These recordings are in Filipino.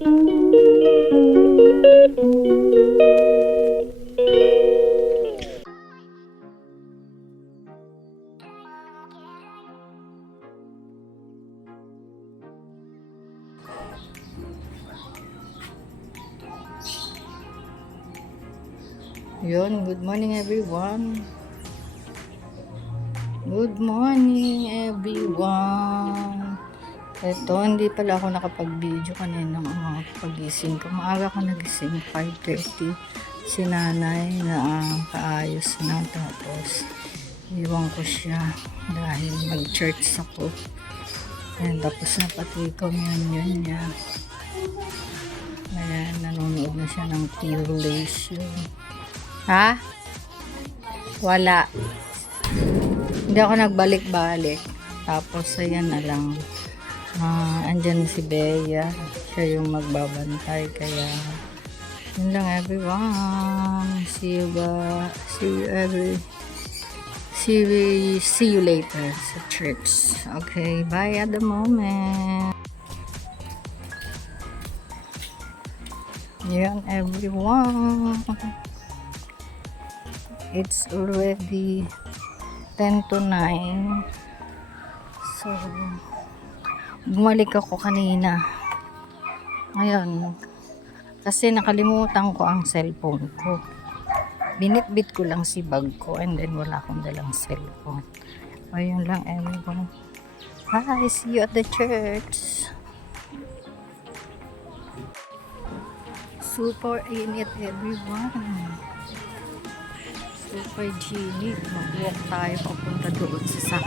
Yun, good morning everyone. Good morning everyone. Ito, hindi pala ako nakapag-video kanina ng pagising ko. Maaga ko nagising, 5:30. Si nanay na kaayos na, tapos iwan ko siya dahil mag-church ako. And tapos na pati ko yun niya. Ayan, nanonood na siya ng Relation. Ha? Wala. Hindi ako nagbalik-balik. Tapos, ayan na lang. Andyan si Bea. Siya yung magbabantay. Kaya, yun lang everyone. See you later sa church. Okay, bye at the moment. Yan everyone. It's already 10 to 9. So, bumalik ako kanina. Ngayon, kasi nakalimutan ko ang cellphone ko. Binitbit ko lang si bag ko and then wala akong dalang cellphone. Ayun lang everyone. Bye, see you at the church. Super init everyone. Super ginit. Mag-walk tayo papunta doon sa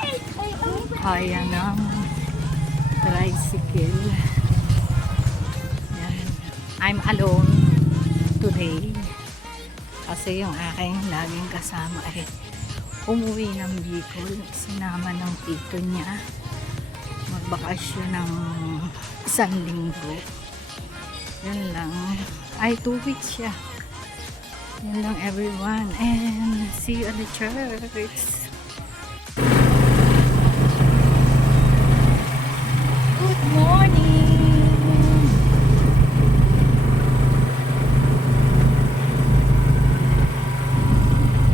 kaya ng tricycle. Yan. I'm alone today. Kasi yung aking laging kasama ay umuwi ng Bicol. Sinama ng tito niya. Magbakasyon ng 1 linggo. Yan lang. Ay, 2 weeks siya. Yan lang everyone. And see you at the church. Good morning.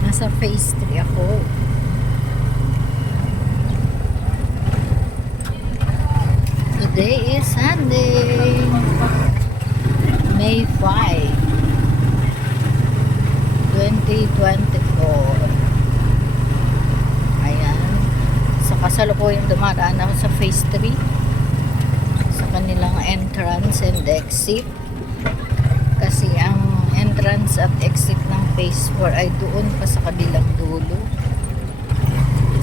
Nasa phase 3 ako. Today is Sunday. May 5, 2024. Ayan. So, kasalukuyang dumadaan ako sa phase 3. Sa kanilang entrance and exit. Kasi ang entrance at exit ng phase 4 ay doon pa sa kabilang dulo.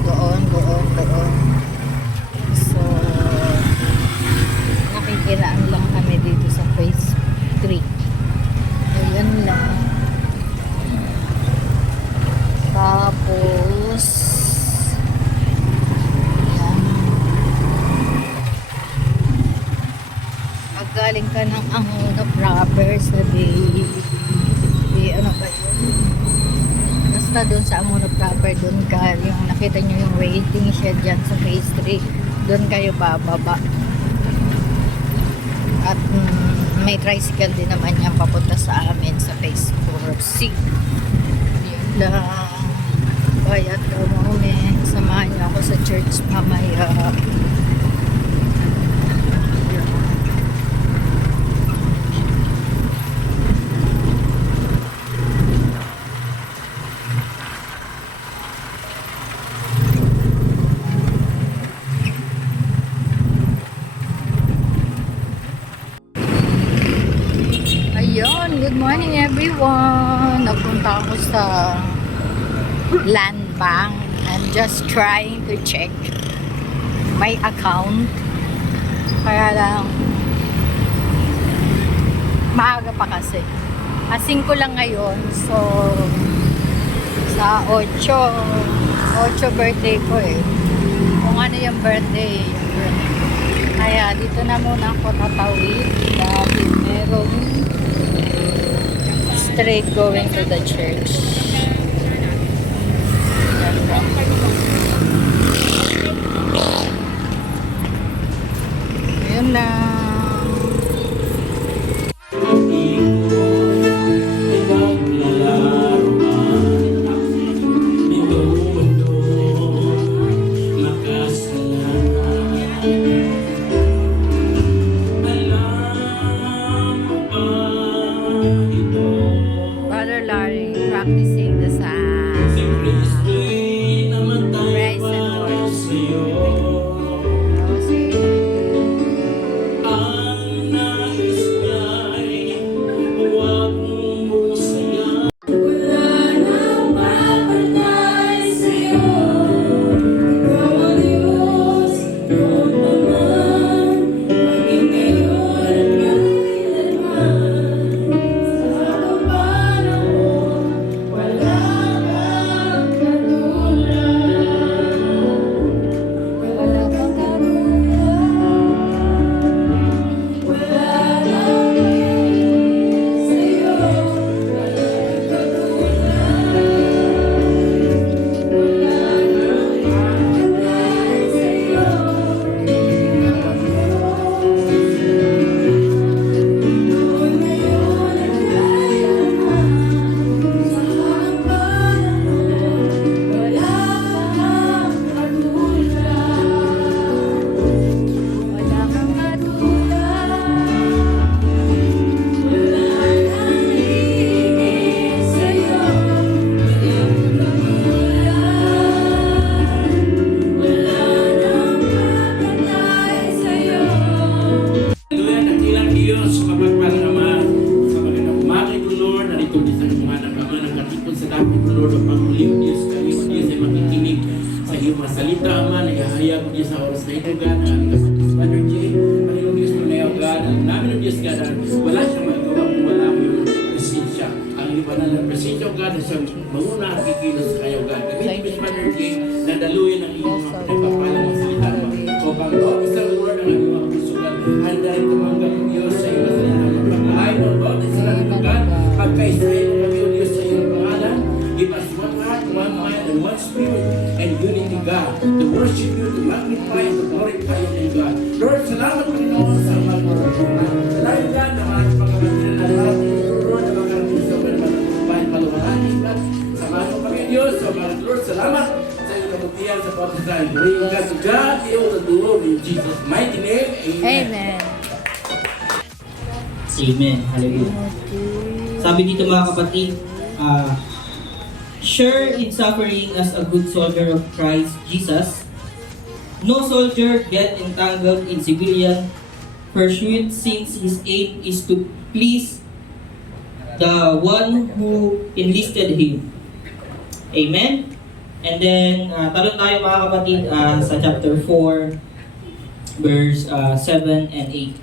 Doon. So, nakikiraan lang kami dito sa phase 3. Ayan lang. Tapos ayan. Paggaling ka ng Angono proper sa ano ba yun? Basta doon sa Angono proper, doon ka, yung nakita nyo yung waiting shed dyan sa phase 3, doon kayo bababa. At may tricycle din naman yan papunta sa amin sa phase 4C. Yun lang. Bayad daw mo samahan niyo ako sa church mamaya. Good morning everyone. Nagpunta ako sa Land Bank. I'm just trying to check my account. Kaya lang maaga pa kasi. 5 lang ngayon. So sa 8 birthday ko eh. Kung ano yung birthday. Kaya dito na muna ako tatawid dahil merong straight going to the church. Yun lang. sa manguna ang kikilos sa kayo, God. Kami, Miss Mother King, na daluyan ang iyong mga pinagpapalang mga salita mo. O pag Lord, isang Lord ang aming mga puso, God. Handa rin tumanggap ang Diyos sa iyong mga salita mo. Pagkain ng Lord, isa lang ito, God. Pagkaisahin mo kami, O Diyos, sa iyong pangalan. Give us one heart, one mind, and one spirit, and unity, God. To worship you, to magnify, and to glorify your name, God. Lord, salamat Panginoon sa mga mga salamat, God, na mga pagkakatilan na lahat. Lord, na makarating sa mga bahay palumahan, God. Samahan mo kami, Diyos. So, Lord, salamat sa iyong kabutihan sa pagkasahin. Bring God to God, the all the glory in Jesus' mighty name. Amen. Amen. Amen. Hallelujah. Sabi dito mga kapatid, share in suffering as a good soldier of Christ Jesus. No soldier get entangled in civilian pursuit since his aim is to please the one who enlisted him. Amen? And then, talon tayo mga kapatid sa chapter 4, verse 7 and 8.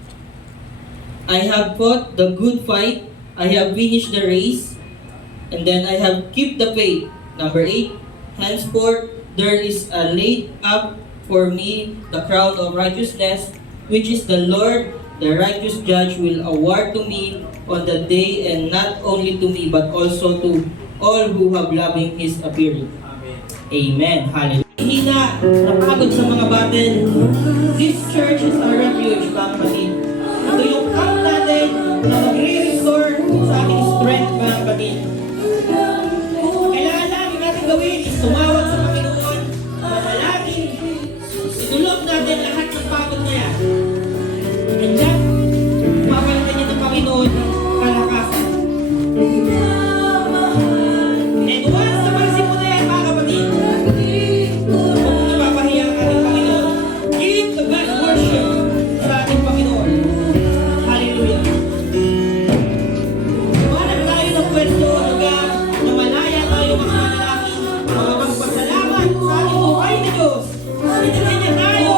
I have fought the good fight, I have finished the race, and then I have kept the faith. Number 8, henceforth there is laid up for me the crown of righteousness, which is the Lord, the righteous judge, will award to me on the day, and not only to me, but also to all who have loved his appearing. Amen. Hallelujah. Hina, napagod sa mga battle. This church is our refuge, mga kapatid. Ito yung camp natin na mag-restore sa ating strength, mga kapatid. Kailangan namin natin gawin is tumawag sa Panginoon, manalangin, idulog natin lahat ng pagod na yan. And then, mapalitan niya ng Panginoon ng kalakasan. And once na malasip mo na yan, mga kapatid, huwag mong ipapahiya ang ating Panginoon. Give the best worship sa ating Panginoon. Hallelujah. Humanap tayo ng pwesto, lugar na malaya tayo makanalangin, makapagpasalamat sa ating buhay na Diyos. Binigyan niya tayo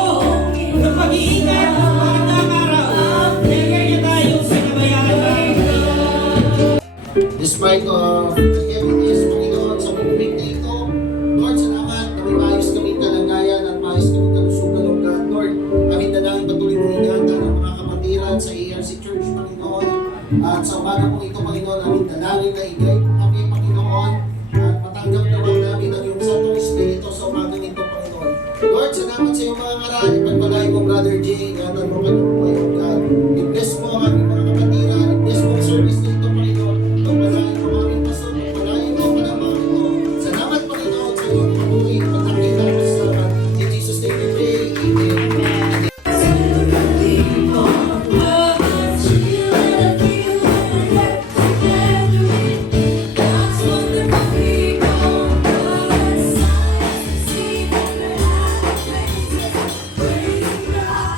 ng pag-iingat sa magandang araw. Binigyan niya tayo sa kabayaan ng Despite of the heaviness, Panginoon, sa pagmumig na ito, Lord, salamat na may maayos kaming kalagayan at maayos kaming kalusugan ng God. Lord, kami dalangin patuloy mong ingatan ang mga kapatiran sa ARC Church, Panginoon. At sa umaga po ito, Panginoon, namin dalangin na igay po kami, Panginoon. At matanggap naman namin ang iyong Santong Espiritu sa umaga nito, Panginoon. Lord, salamat sa iyong mga ngaral. Ipagpalain mo, Brother Jay. Ingatan mo kanyang buhay, O God. I-bless mo ang aming mga kapatiran. I-bless mo ang service nito, Panginoon. Pagpalain mo ang aming pastor. Pagpalain mo ang mga Panginoon. Salamat, Panginoon, sa iyong patuloy. Pagkakita mo sa salamat. In Jesus' name we pray. Amen. Praise God.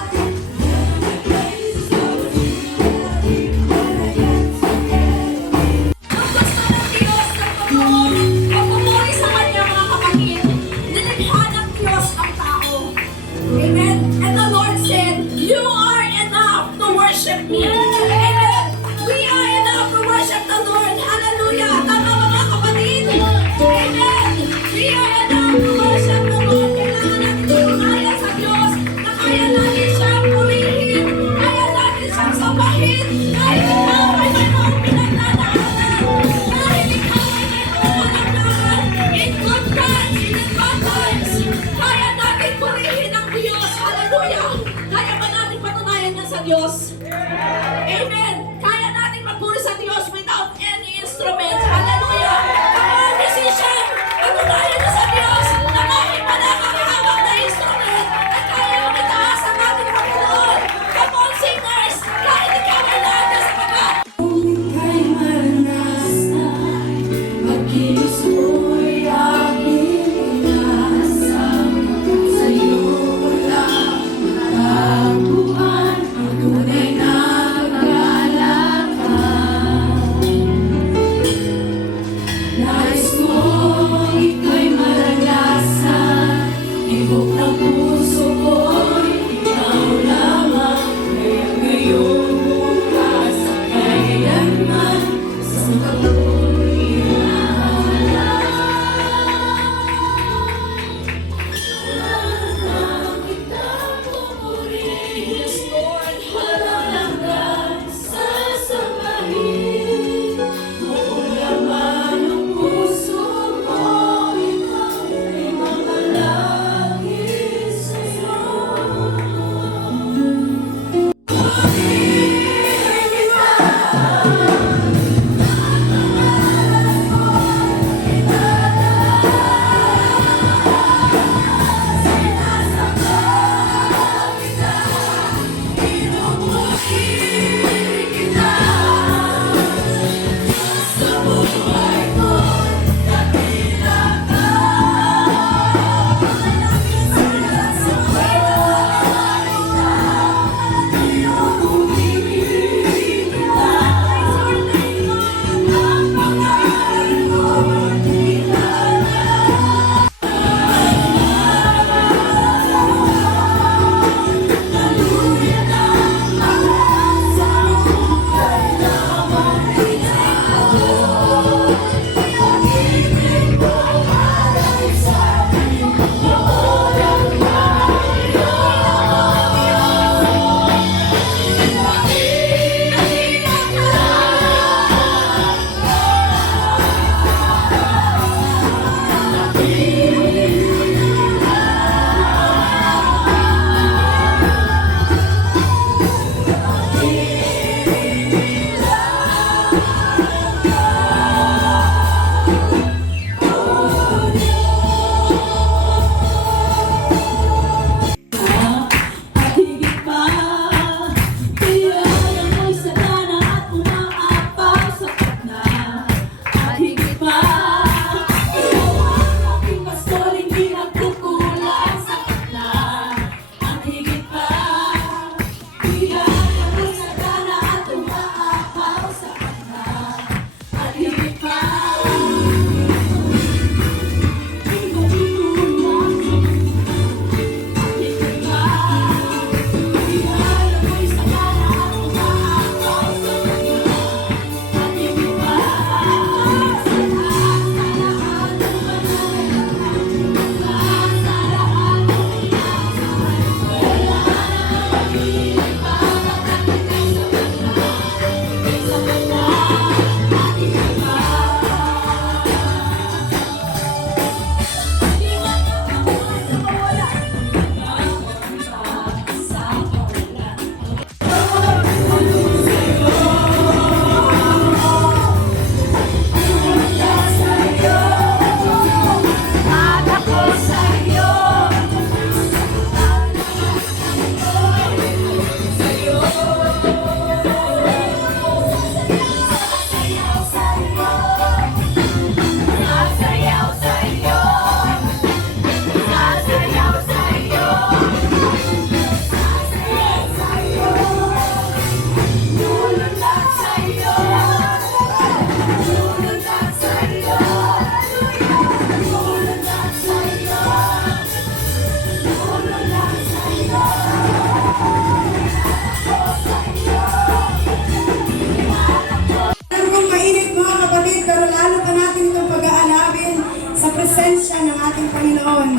pero lalo pa natin itong pag-aalabin sa presensya ng ating Panginoon.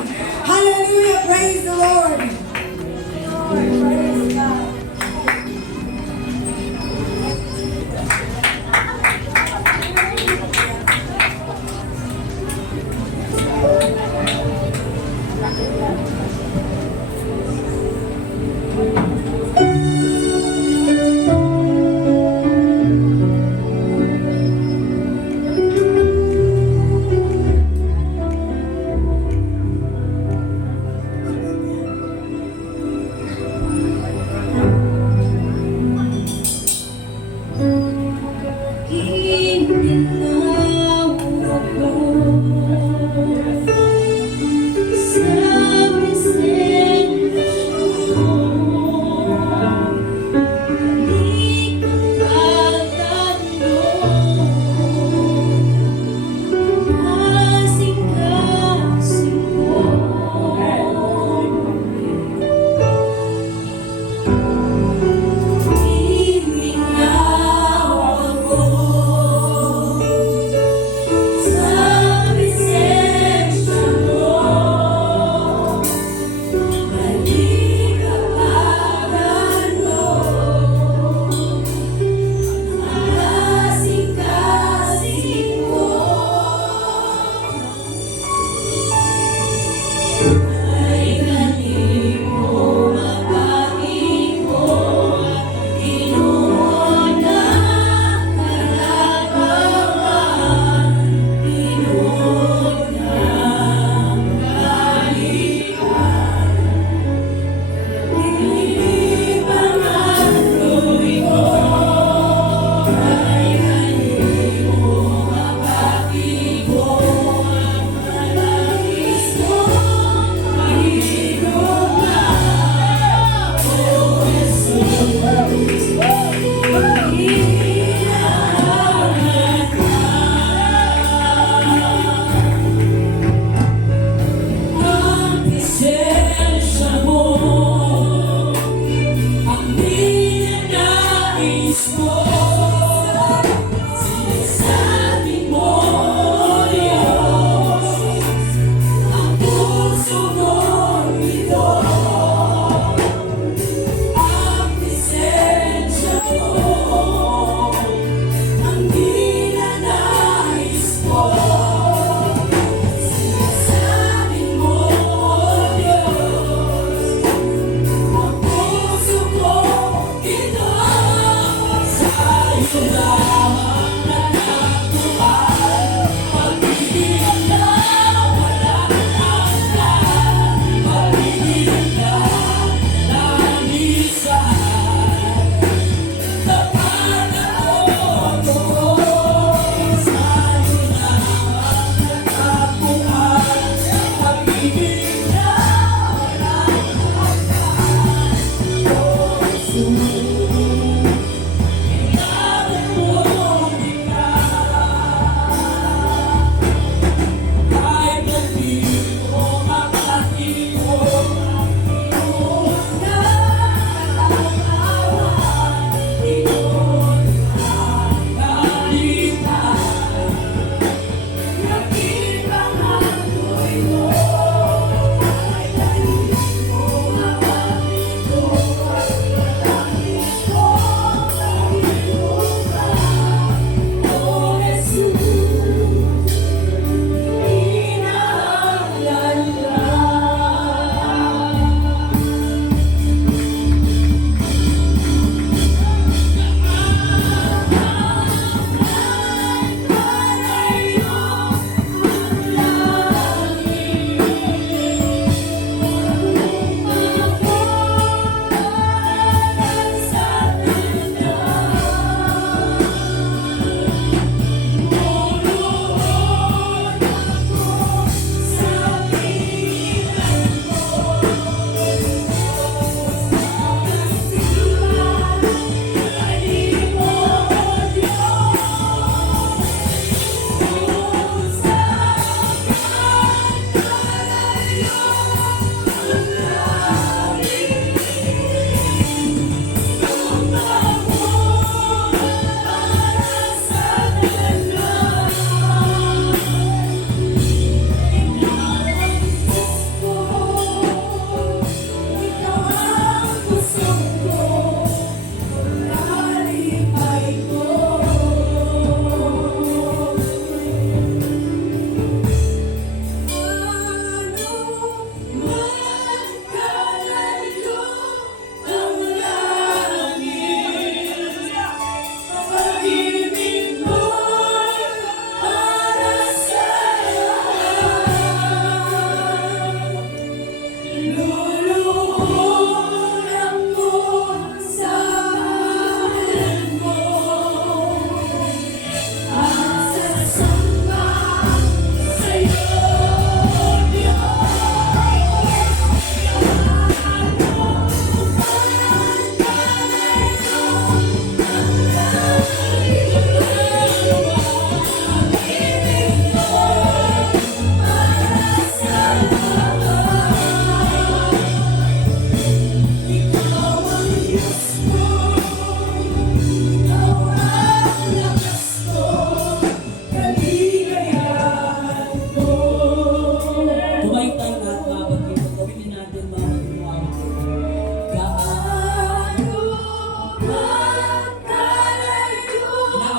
Hallelujah! Praise the Lord! Praise God!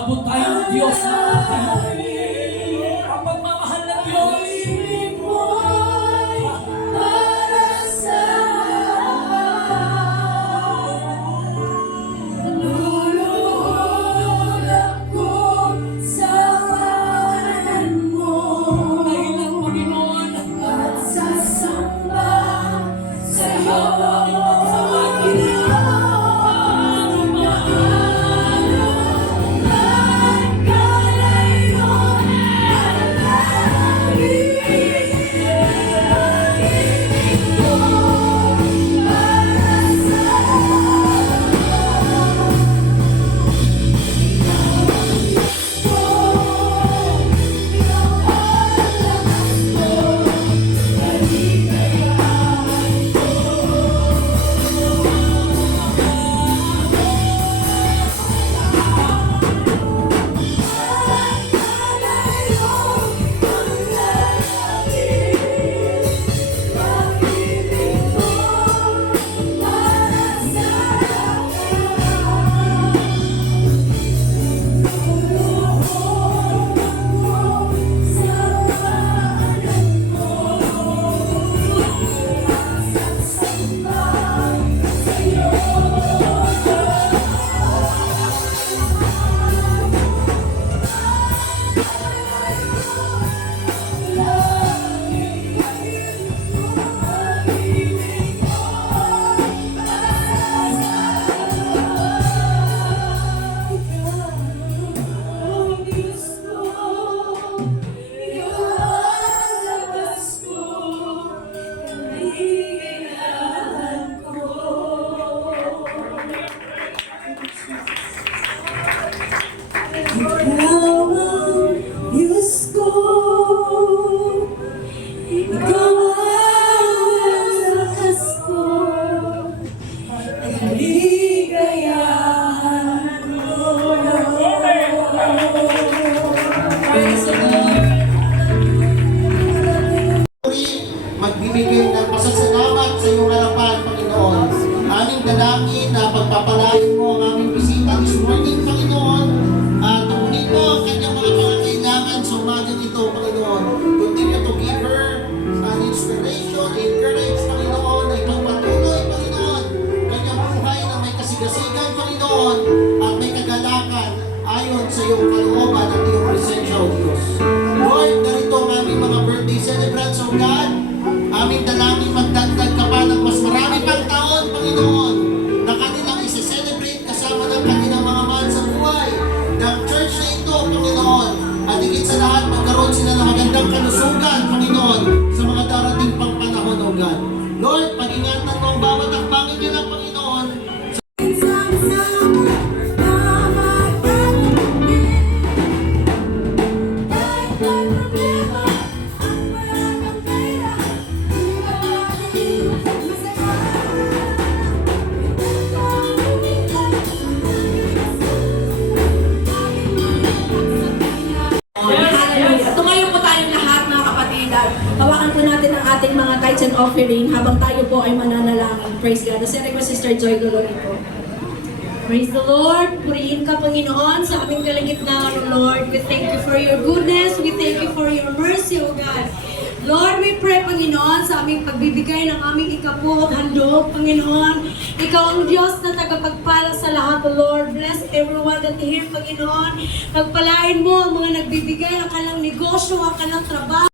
Umabot tayo ng Diyos na ang pagmamahal ng Diyos. Dahilan, Panginoon, magbibigay ng pasasalamat sa iyong harapan, Panginoon. Aming dalangin na pagpapalain mo ang aming bisita this morning, Panginoon. At tugunin mo ang kanyang mga pangangailangan sa umagang ito, Panginoon. Continue to give her an inspiration, encourage, Panginoon, na ipagpatuloy, Panginoon, kanyang buhay na may kasigasigan, Panginoon, at may kagalakan ayon sa iyong kalooban at iyong presensya, O Diyos. Lord, narito ang aming mga birthday celebrants, O God. Aming dalangin magdagdag ka pa ng mas marami pang taon, Panginoon, na kanilang isi-celebrate kasama ng kanilang mga mahal sa buhay ng church na ito, Panginoon. At higit sa lahat, magkaroon sila ng magandang kalusugan, Panginoon, sa mga darating pang panahon, O God. Lord, pag-ingatan mo ang bawat akbangin nila, Panginoon. Hallelujah. Tumayo po tayong lahat, mga kapatid. At hawakan po natin ang ating mga tithes and offering habang tayo po ay mananalangin. Praise God. Sa request, Sister Joy Dolorito. Praise the Lord. Purihin ka, Panginoon, sa aming kalagitnaan, O Lord. We thank you for your goodness. We thank you for your mercy, O God. Lord, we pray, Panginoon, sa aming pagbibigay ng aming ikapong handog, Panginoon. Ikaw ang Diyos na tagapagpala sa lahat, O Lord. Bless everyone that here, Panginoon. Pagpalain mo ang mga nagbibigay, ang kanilang negosyo, ang kanilang trabaho.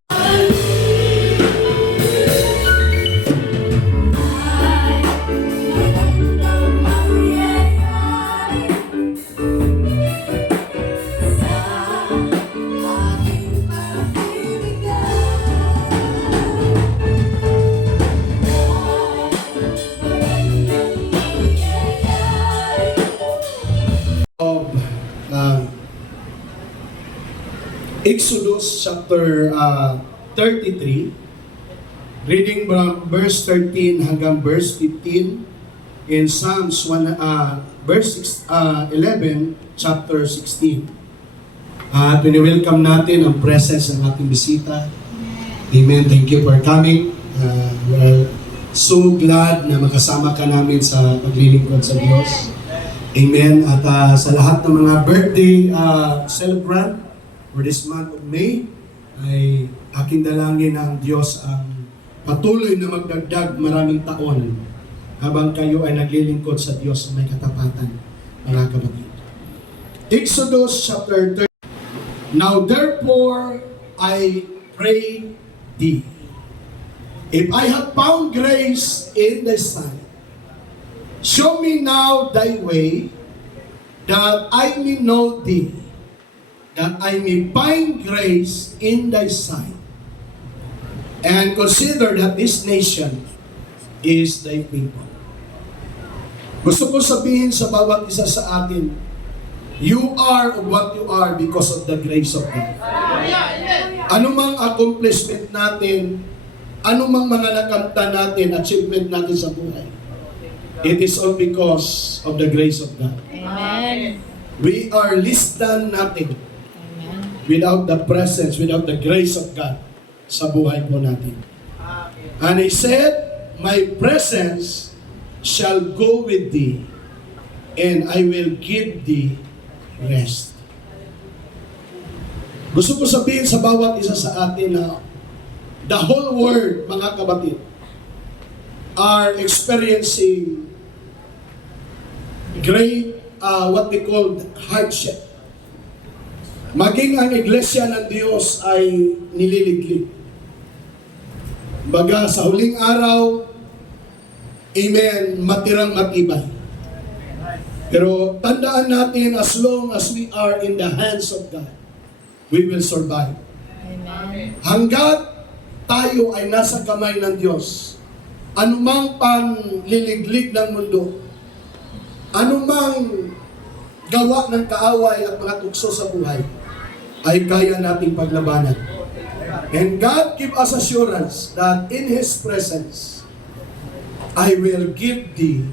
Of Exodus chapter 33, reading from verse 13 hanggang verse 15, in Psalms verse 11, chapter 16. At welcome natin ang presence ng ating bisita. Amen. Thank you for coming. We're so glad na makasama ka namin sa paglilingkod sa Diyos. Amen. At sa lahat ng mga birthday celebrant for this month of May, ay aking dalangin na ang Diyos ang patuloy na magdagdag maraming taon habang kayo ay naglilingkod sa Diyos na may katapatan, mga kapatid. Exodus chapter 30. Now therefore I pray thee, if I have found grace in thy sight, show me now thy way, that I may know thee, that I may find grace in thy sight. And consider that this nation is thy people. Gusto ko sabihin sa bawat isa sa atin, you are what you are because of the grace of God. Anumang accomplishment natin, anumang mga nakanta natin, achievement natin sa buhay, it is all because of the grace of God. Amen. We are less than nothing Amen. without the presence, without the grace of God sa buhay po natin. And He said, my presence shall go with thee, and I will give thee rest. Gusto ko sabihin sa bawat isa sa atin na the whole world, mga kapatid, are experiencing great, what we call hardship. Maging ang iglesia ng Diyos ay nililiglig. Baga sa huling araw, amen, matirang matibay. Pero tandaan natin, as long as we are in the hands of God, we will survive. Amen. Hanggat tayo ay nasa kamay ng Diyos, anumang panliliglig ng mundo, anumang gawa ng kaaway at mga tukso sa buhay, ay kaya nating paglabanan. And God give us assurance that in His presence, I will give thee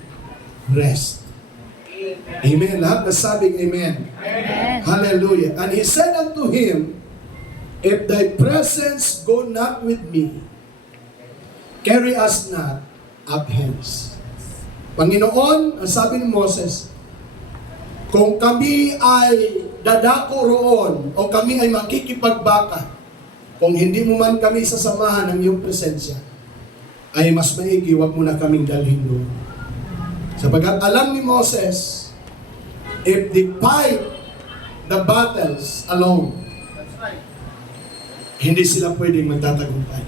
rest. Amen. Lahat nasabing amen. Amen. Hallelujah. And He said unto him, if thy presence go not with me, carry us not up hence. Panginoon, ang sabi ni Moses, kung kami ay dadako roon o kami ay makikipagbaka, kung hindi mo man kami sasamahan ng iyong presensya, ay mas maigi, wag mo na kaming dalhin doon. Sapagat alam ni Moses, if they fight the battles alone, hindi sila pwedeng magtatagumpay.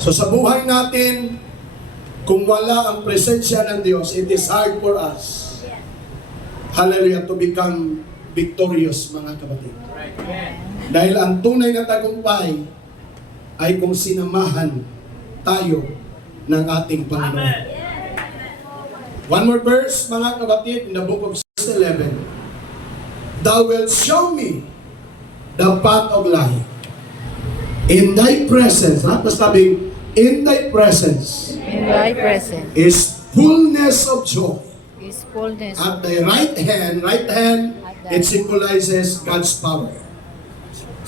So sa buhay natin, kung wala ang presensya ng Diyos, it is hard for us, hallelujah, to become victorious, mga kapatid. Dahil ang tunay na tagumpay ay kung sinamahan tayo ng ating Panginoon. One more verse, mga kapatid, in the book of Psalms 11. Thou wilt show me the path of life. In thy presence, sabing, in thy presence In thy presence is fullness of joy. is fullness. At the right hand, it symbolizes God's power.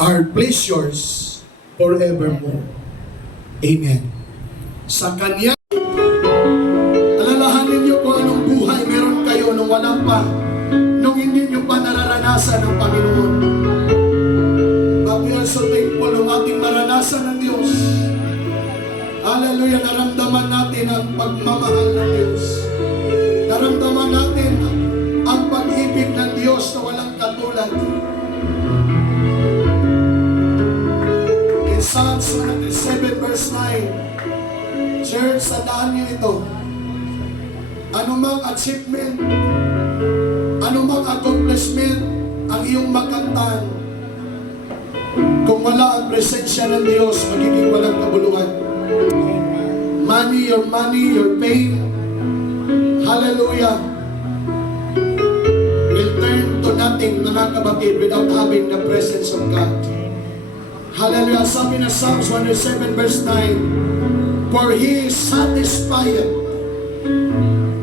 Our pleasures forevermore. Amen. Sa Kanya, alalahanin niyo kung anong buhay meron kayo nung wala pa, nung hindi niyo pa nararanasan ng Panginoon. But we are so thankful ng ating maranasan ng Diyos. Hallelujah, naramdaman natin ang pagmamahal ng Diyos. Naramdaman natin ang pag-ibig ng Diyos na walang katulad. In Psalms 107 verse 9, Church, tandaan niyo ito. Anumang achievement, anumang accomplishment ang iyong makamtan, kung wala ang presensya ng Diyos, magiging walang kabuluhan. Money, your pain, hallelujah, will turn to nothing, mga kapatid, without having the presence of God. Hallelujah. Sabi na Psalms 107 verse 9, for He satisfied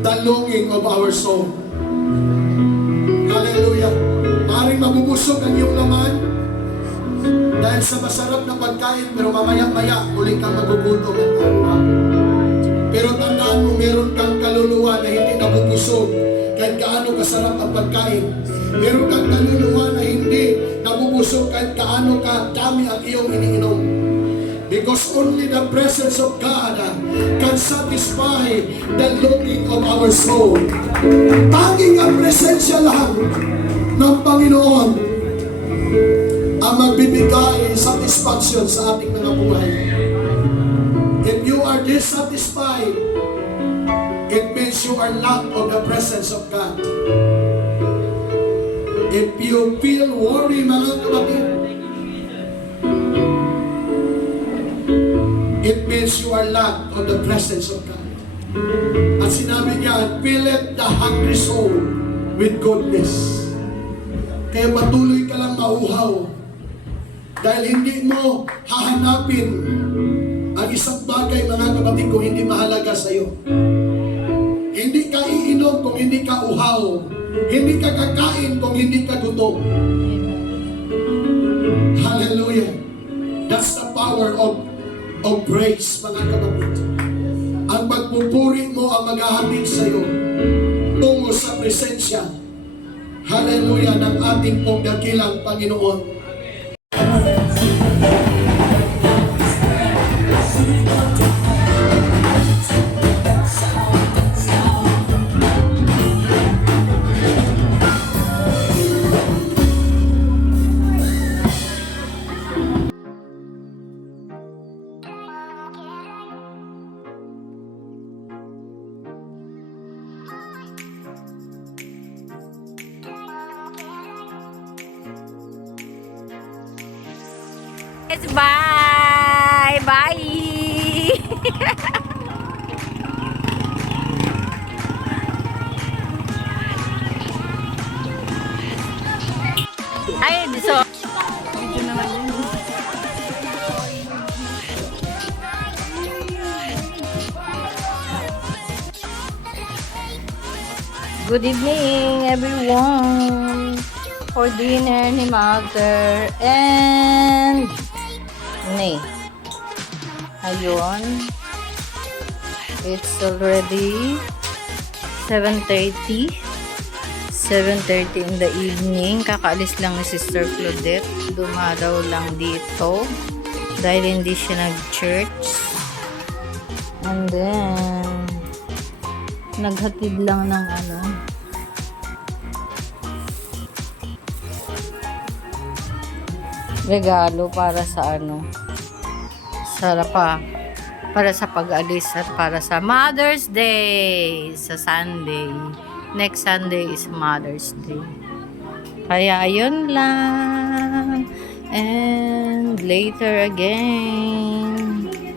the longing of our soul. Hallelujah. Maaaring mabubusog ang iyong laman dahil sa masarap na pagkain, pero mamaya-maya muli kang magugutom at araw. Pero tandaan mo, meron kang kaluluwa na hindi nabubusog kahit gaano kasarap ang pagkain. Meron kang kaluluwa na hindi nabubusog kahit gaano kadami ang iyong iniinom. Because only the presence of God can satisfy the longing of our soul. Tanging ang presensya lang ng Panginoon ang magbibigay satisfaction sa ating mga buhay. If you are dissatisfied, it means you are lack of the presence of God. If you feel worry, mga kapatid, it means you are lack of the presence of God. At sinabi niya, filleth the hungry soul with goodness. Kaya patuloy ka lang mauhaw. Dahil hindi mo hahanapin ang isang bagay, mga kapatid, kung hindi mahalaga sa iyo. Hindi ka iinom kung hindi ka uhaw. Hindi ka kakain kung hindi ka gutom. Hallelujah. That's the power of praise, mga kapatid. Ang pagpupuri mo ang maghahatid sa iyo tungo sa presensya, hallelujah, ng ating pong dakilang Panginoon. It's bye! Bye! Ay, so... Good evening, everyone! For dinner ni Mother and... Ayun. It's already 7:30. 7:30 in the evening. Kakaalis lang ni Sister Claudette. Dumadaw lang dito. Dahil hindi siya nag-church. And then, naghatid lang ng regalo para sa para sa pag-alis at para sa Mother's Day sa Sunday. Next Sunday is Mother's Day. Kaya ayun lang. And later again.